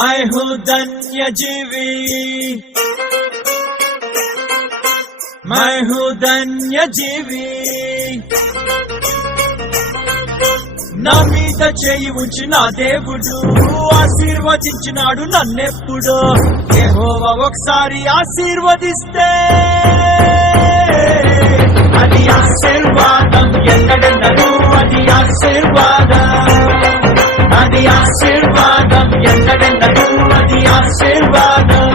मैं हूँ धन्य जीवी, मैं हूँ धन्य जीवी. నా మీద చేయి ఉంచి నా దేవుడు ఆశీర్వదించినాడు నన్నెప్పుడు. యెహోవా ఒకసారి ఆశీర్వదిస్తే అది ఆశీర్వాదం, ఎన్నడెన్నడూ అది ఆశీర్వాదం, అది ఆశీర్వాదం, ఎన్నడెన్నడూ అది ఆశీర్వాదం.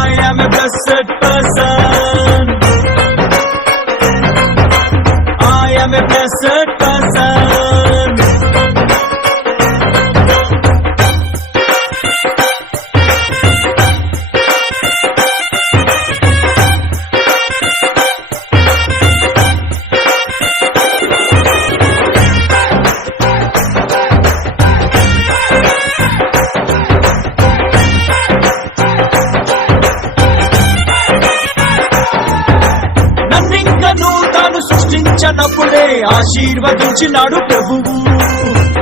I am a blessed person, I am a blessed person. సృష్టించినప్పుడే ఆశీర్వదించినాడు ప్రభువు.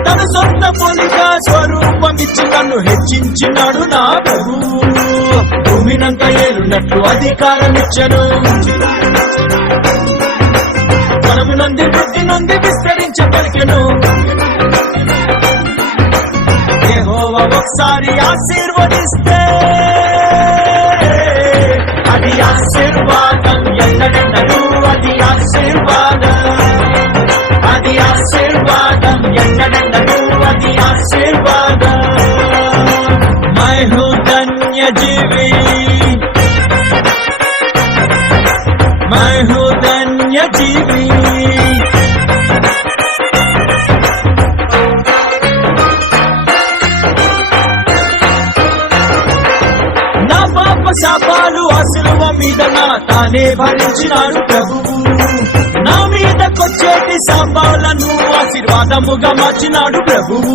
తన సొంత పోలిక స్వరూపమిచ్చి నన్ను హెచ్చించినాడు నా ప్రభువు. భూమినంత ఏలున్నట్లు అధికారం ఇచ్చను, మనము నంది వృద్ధి నుండి విస్తరించగలిగెను. యెహోవా ఒకసారి ఆశీర్వదిస్తే అది ఆశీర్వాదం, ఎన్నడెన్నడూ అది ఆశీర్వాదం, అది ఆశీర్వాదం, ఎన్నడెన్నడూ అది ఆశీర్వాదం. मैं हूँ धन्य जीवी, मैं हूँ धन्य जीवी. శాపాలు ఆ శిలువ మీద నా తానే భరించినాడు ప్రభువు. నా మీదకొచ్చేటి శాపాలను ఆశీర్వాదముగా మార్చినాడు ప్రభువు.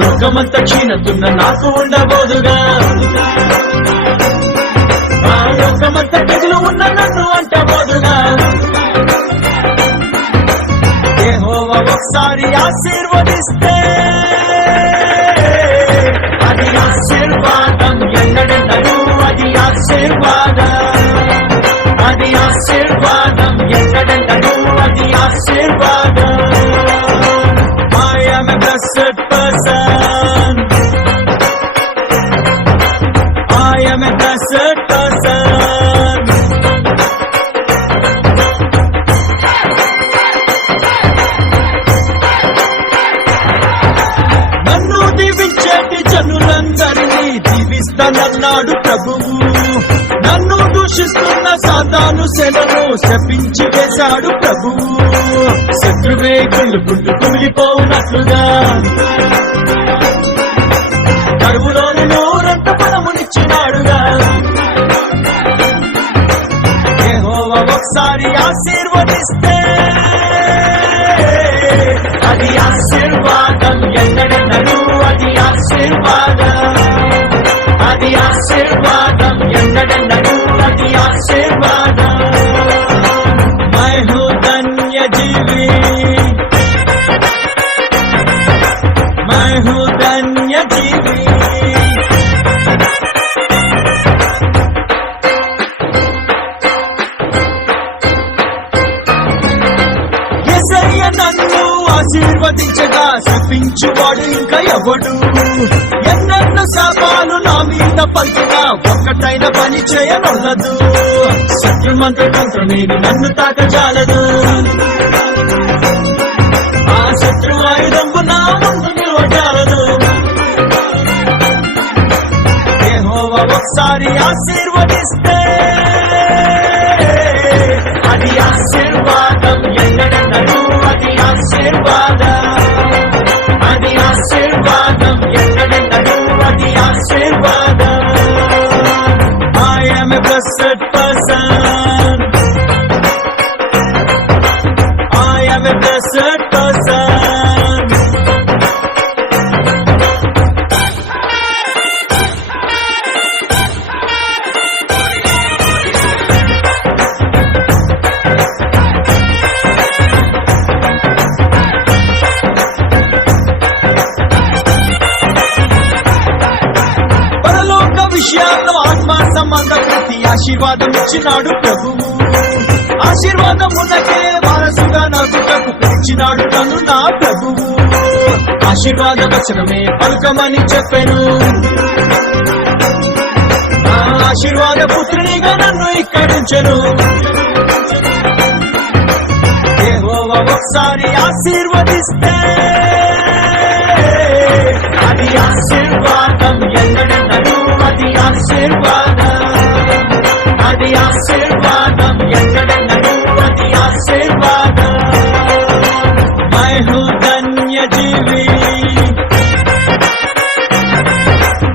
లోకమంతా క్షీణతున్న నాకు ఉండబోదుగా, ఆ లోకమంతా తెగులు ఉన్న నన్ను అంటబోదుగా. యెహోవా ఒకసారి ఆశీర్వదిస్తే అది ఆశీర్వాదం, ఎన్నడెన్నడూ అది ఆశీర్వాదం, అది ఆశీర్వాదం, ఎన్నడెన్నడూ అది ఆశీర్వాదం. I am a blessed person, I am a blessed person. నన్ను దీవించేటి జనులందరినీ దీవిస్తానన్నాడు ప్రభువు. నన్ను దూషిస్తున్న సాతాను సేనను శపించి వేశాడు ప్రభువు. శత్రువే కుళ్ళుకుంటూ కుమిలిపోనట్లుగా కరువులోని నోరంత ఫలమునిచ్చినాడుగా. యెహోవా ఒకసారి ఆశీర్వదిస్తే అది ఆశీర్వాదం, ఎన్నడెన్నడూ అది ఆశీర్వాదం, అది ఆశీర్వాదం, ఎన్నడెన్నడూ అది ఆశీర్వాదం. मैं हूँ धन्य जीवी, मैं हूँ धन्य जीवी. యేసయ్య నన్ను ఆశీర్వదించగా శపించువాడు ఇంకా ఎవడు? ఎన్నెన్నో శాపాలు నా మీద పలికినా ఒక్కటైన పని చేయనొల్లదు. శత్రుమంత్రమేమి నన్ను తాకజాలదు. ఆ శత్రు ఆయుధంబు నా ముందు నిలవజాలదు. యెహోవా ఒకసారి ఆశీర్వదిస్తే అది ఆశీర్వాదం, ఎన్నడెన్నడూ అది ఆశీర్వాదం, అది ఆశీర్వాదం, ఎన్నడెన్నడూ అది ఆశీర్వాదం. I am a blessed person, I am a blessed person. విషయాల్లో ఆత్మ సంబంధ ప్రతి ఆశీర్వాదం ఇచ్చినాడు ప్రభువు. ఆశీర్వాదం ఉన్నకే వారసుగా నగుటకు పిలిచినాడు నన్ను నా ప్రభువు. ఆశీర్వాద వచనమే పలుకమని చెప్పెను, ఆశీర్వాద పుత్రునిగా నన్ను ఇక్కడించెను. యెహోవా ఒకసారి ఆశీర్వదిస్తే అది ఆశీర్వాదం, ఎన్నడన్నను అది ఆశీర్వాదం, అది